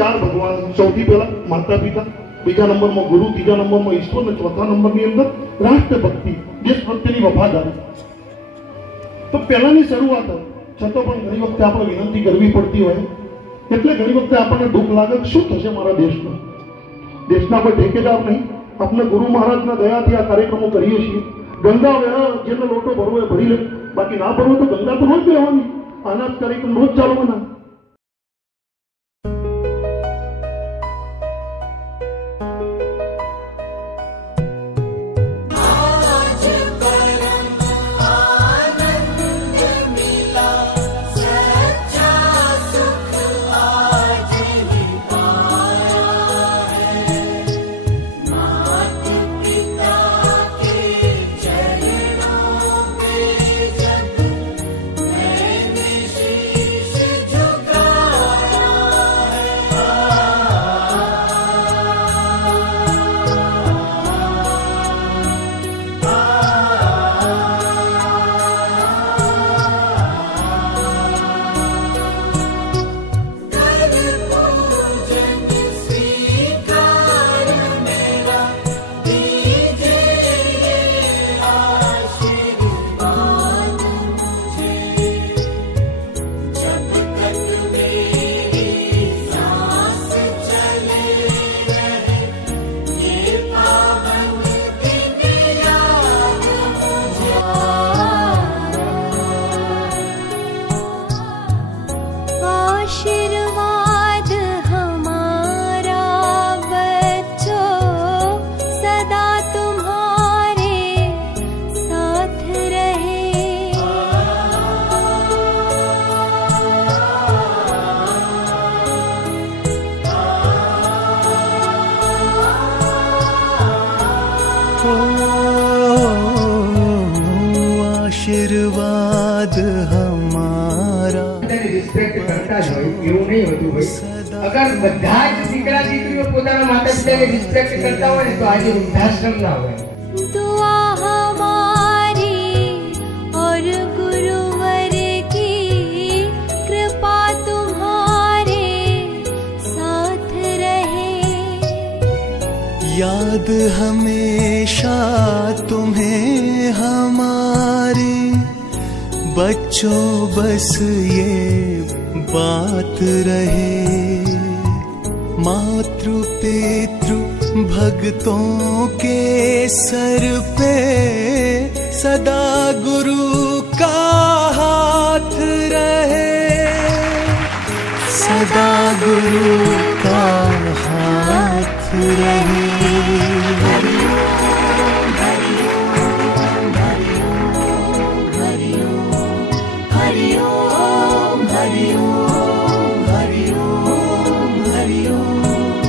ચાર ભગવાન, સૌથી પહેલા માતા પિતા, બીજા નંબરમાં ગુરુ, ત્રીજા નંબરમાં ઈશ્વર અને ચોથા નંબરની અંદર રાષ્ટ્રભક્તિ, દેશ પ્રત્યેની વફાદારી. તો પહેલાની શરૂઆત છતાં પણ ઘણી વખતે આપણે વિનંતી કરવી પડતી હોય, એટલે ઘણી વખતે આપણને દુઃખ લાગે શું થશે મારા દેશમાં. દેશના કોઈ ઠેકેદાર નહીં. આપણે ગુરુ મહારાજના દયાથી આ કાર્યક્રમો કરીએ છીએ. ગંગા વેળા જેને લોટો ભરવો એ ભરી લે, બાકી ના ભરવો તો ગંગા તો રોજ રહેવાની. આના જ કાર્યક્રમ રોજ ચાલવાના. आशीर्वाद हमारा रिस्पेक्ट करता જ હોય એવું નહીં હોતું ભાઈ. અગર બધા જ દીકરા દીકરીઓ પોતાના માતા પિતાને રિસ્પેક્ટ કરતા હોય ને તો આજે વૃદ્ધાશ્રમ ના હોય. दुआ हमारी और गुरुवर की कृपा तुम्हारे साथ रहे. याद हमेशा तुम्हें हमारी बच्चों बस ये बात रहे. मातृ पितृ भक्तों के सर पे सदा गुरु का हाथ रहे. सदा गुरु का हाथ रहे. हरि ओम हरि ओम.